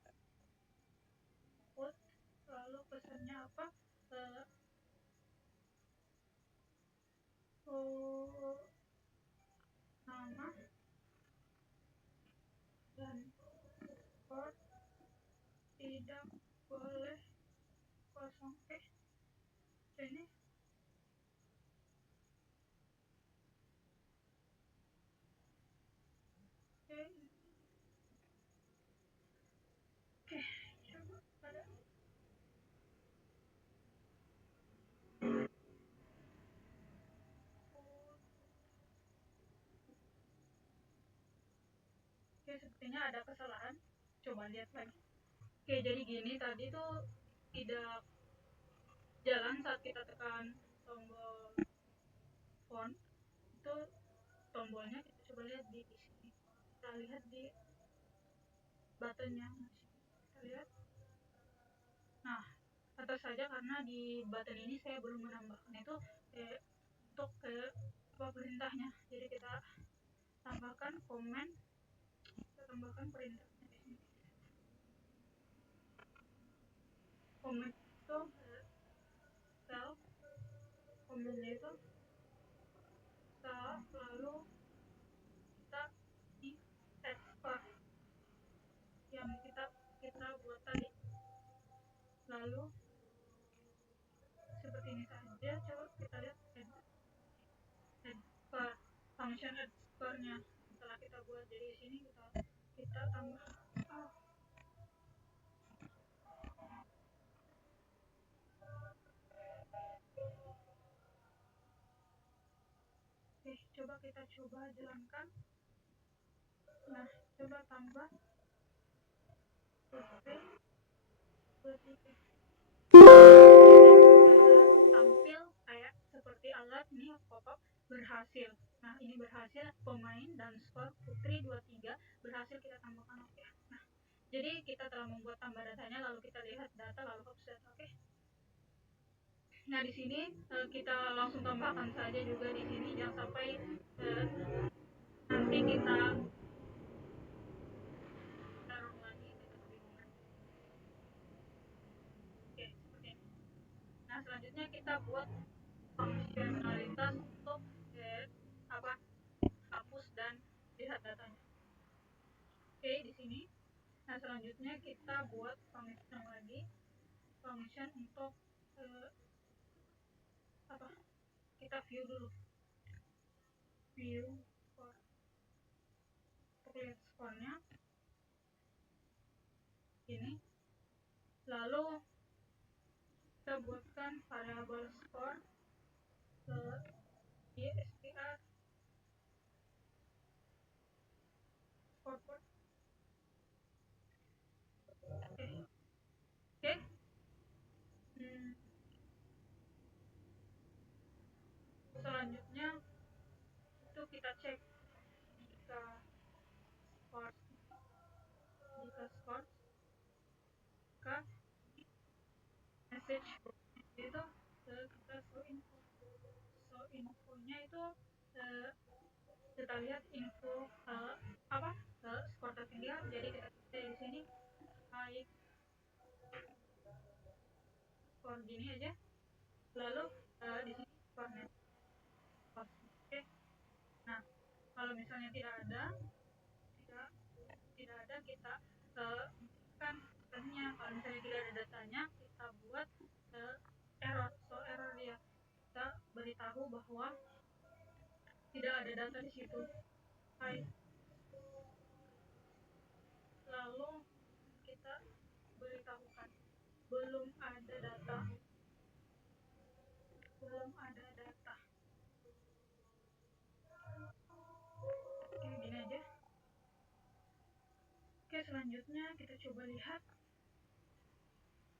output. Lalu pesannya apa? Nama dan score tidak boleh kosong. Ini coba pada sepertinya ada kesalahan, coba lihat lagi. Jadi gini, tadi tuh tidak jalan saat kita tekan tombol font. Itu tombolnya kita coba lihat di sini, kita lihat di buttonnya, kita lihat. Nah, atau saja karena di button ini saya belum menambahkan itu untuk perintahnya, jadi kita tambahkan komen, kita tambahkan perintahnya di sini. Komen itu self, komennya itu self, lalu kita di export yang kita buat tadi, lalu seperti ini saja. Coba kita lihat add function add score-nya setelah kita buat. Jadi di sini kita tambah coba kita jalankan. Nah, coba tambah tampil kayak seperti alat ini pop-up berhasil. Nah, ini berhasil, pemain dan skor Putri 23 berhasil kita tambahkan. Oke. Nah, jadi kita telah membuat tambah datanya, lalu kita lihat data, lalu hapus data. Oke. Nah, di sini kita langsung tambahkan saja juga di sini, jangan sampai nanti kita taruh buat fungsionalitas untuk hapus dan lihat datanya. Oke, di sini. Nah, selanjutnya kita buat function lagi, function untuk kita view dulu, view score, untuk lihat skornya ini. Lalu kita buatkan variabel score ke str scoreboard. Oke. Selanjutnya itu kita cek jika score ke message itu kita infonya itu kita lihat info skor tertinggal. Jadi kita cek di sini high skor gini aja. Lalu di sini skornya. Oke. Nah, kalau misalnya tidak ada kita kan datanya. Kalau misalnya tidak ada datanya, kita buat error. Error dia, kita beritahu bahwa tidak ada data di situ. Hai. Lalu kita beritahukan belum ada data. Oke, gini aja. Oke, selanjutnya kita coba lihat.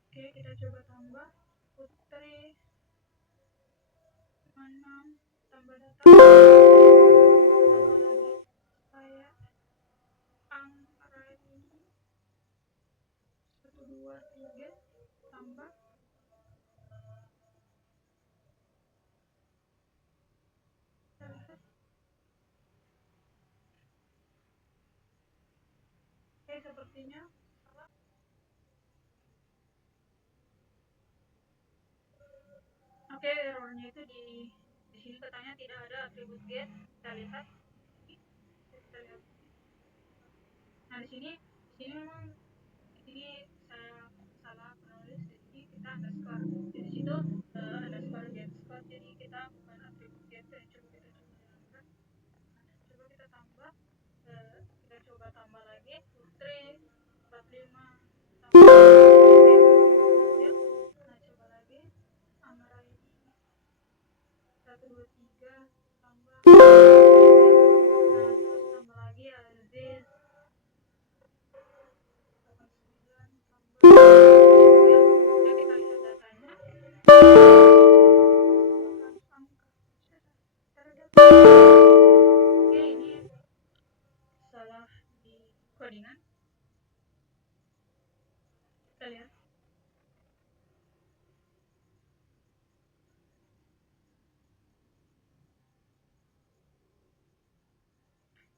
Oke, kita coba tambah Putri 6 tambah data. Tambah lagi saya angka ini 1 2 3 tambah sepertinya salah. Oke, errornya itu di sini katanya tidak ada atribut get. Kita lihat. Nah, di sini memang saya salah penulis. Di sini kita underscore. Di situ underscore get score. Jadi kita bukan atribut get. Coba kita jalankan. Coba kita tambah. Kita coba tambah lagi. Putri 45 tambah. Nah, coba lagi. Amara ini 1 2 3 tambah. Nah, terus tambah lagi Aziz 89 tambah. Ya, kita lihat datanya. Oke, ini salah di codingan. Kita lihat.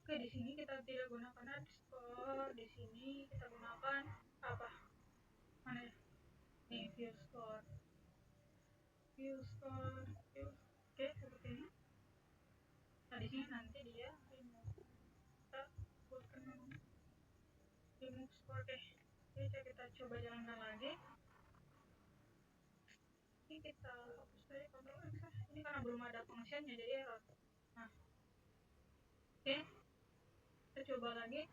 Oke, di sini kita tidak gunakan underscore. Di sini kita gunakan apa? Mana ya? Nih, view score. Oke, seperti ini. Nah, di sini nanti dia kita buatkan remove score deh. Oke, kita coba jalankan lagi. Ini kita hapus dari Ctrl X. Ini karena belum ada functionnya jadi error. Nah, oke, kita coba lagi.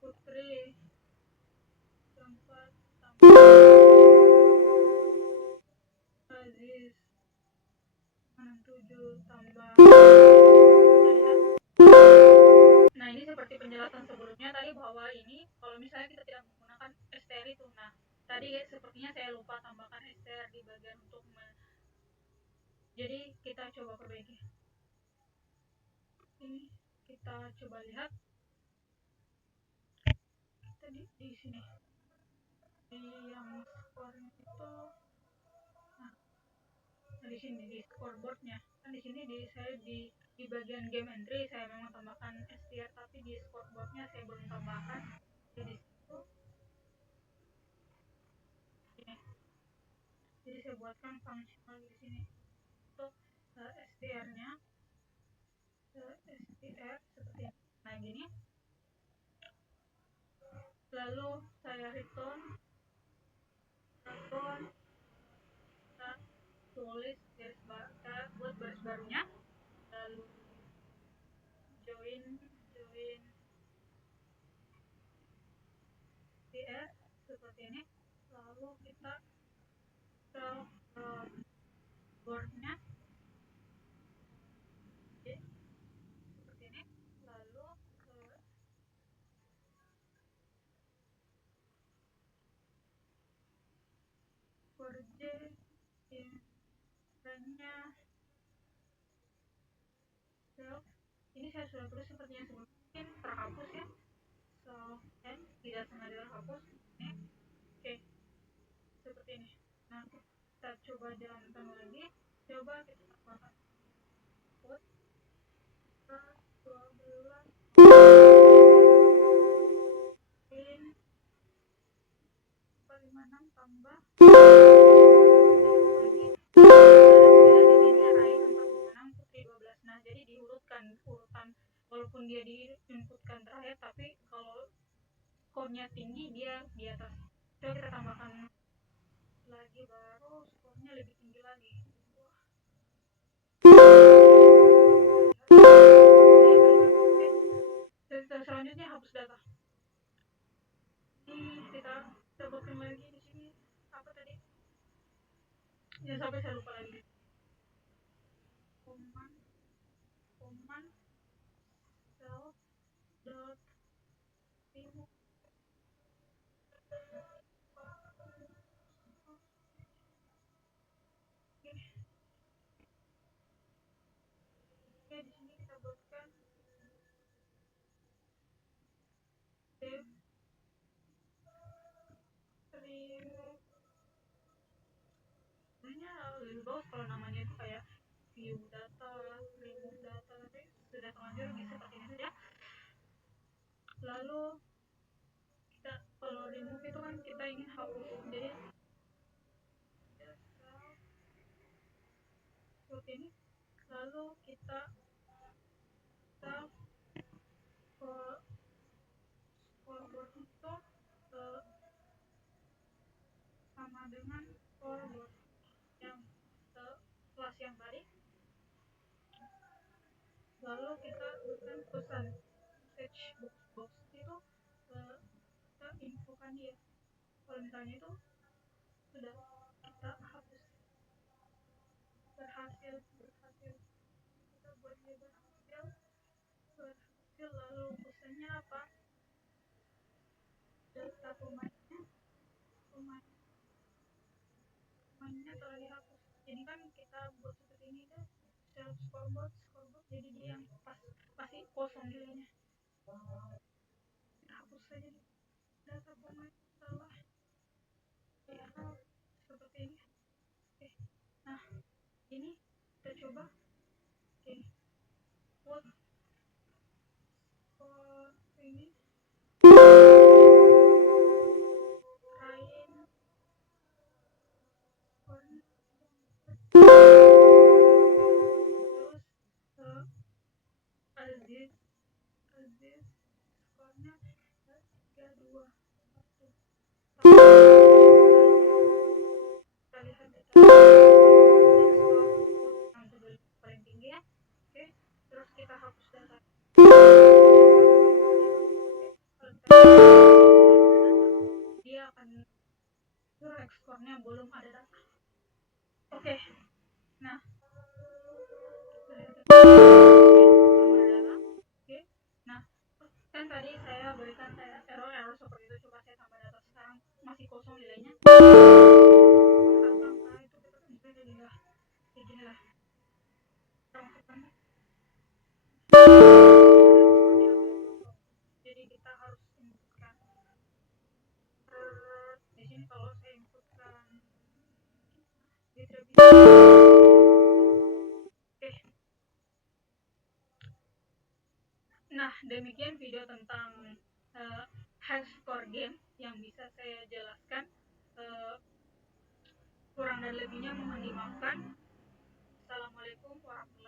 Putri 4 tambah Aziz 67 tambah. Nah, ini seperti penjelasan sebelumnya tadi bahwa ini kalau misalnya kita tidak menggunakan str itu. Nah, tadi sepertinya saya lupa tambahkan str di bagian untuk jadi kita coba perbaiki. Ini kita coba lihat. Kita di sini di yang skornya itu. Nah, di sini di scoreboardnya kan di sini saya di bagian game entry saya memang tambahkan str, tapi di scoreboardnya saya belum tambahkan. Jadi situ ini. Jadi saya buatkan fungsional di sini. STR-nya, STR seperti ini. Nah gini, lalu saya return, kita tulis buat baris barunya, lalu join STR seperti ini, lalu kita ke boardnya seperti ini, lalu ke J infonya self. Ini saya sudah tulis seperti yang sebelumnya, mungkin terhapus ya, self and tidak sengaja terhapus ini. Oke, seperti ini. Nah kita coba jalankan lagi, coba kita tambahkan output 12 in 456 tambah lagi. Bila di sini Rain 456 Putri 12. Nah jadi diurutkan urutan, walaupun dia diinputkan terakhir, tapi kalau skornya tinggi dia di atas. Coba kita tambahkan lagi, baru skornya lebih tinggi lagi. Selanjutnya hapus data. Ini kita cobakan lagi di sini, apa tadi? Ya sampai saya lupa lagi. Command self dot remove. Oke, di sini kita buatkan dev remove. Sebenarnya lebih bagus kalau namanya itu kayak view data, remove data, tapi sudah terlanjur bisa seperti ini saja. Lalu kita kalau remove itu kan kita ingin hapus, jadi seperti ini. Lalu kita forward itu sama dengan forward yang kelas yang tadi. Lalu kita berikan pesan search box itu kita infokan dia kalau misalnya itu sudah kita hapus, berhasil kita buat dia berhasil. Lalu pesannya apa? Data pemainnya telah dihapus. Jadi kan kita buat seperti ini deh, self scoreboard, jadi dia yang pasti kosong nilainya. Kita hapus saja data pemain salah ya, seperti ini. Oke, nah ini kita coba. Oke, buat ini Rain terus Aziz skornya 321. Kita lihat skor yang paling tinggi ya. Oke, terus kita hapus data. Dia akan skornya belum ada data. Oke, nah oke, nah kan tadi saya berikan error seperti itu. Coba saya tambah data, sekarang masih kosong nilainya. Angka itu kita jadilah beginilah. Jadi kita harus inputkan di sini. Kalau saya inputkan oke. Nah demikian video tentang high score game yang bisa saya jelaskan. Kurang dan lebihnya mohon dimaafkan. Assalamualaikum. Assalamualaikum warahmatullahi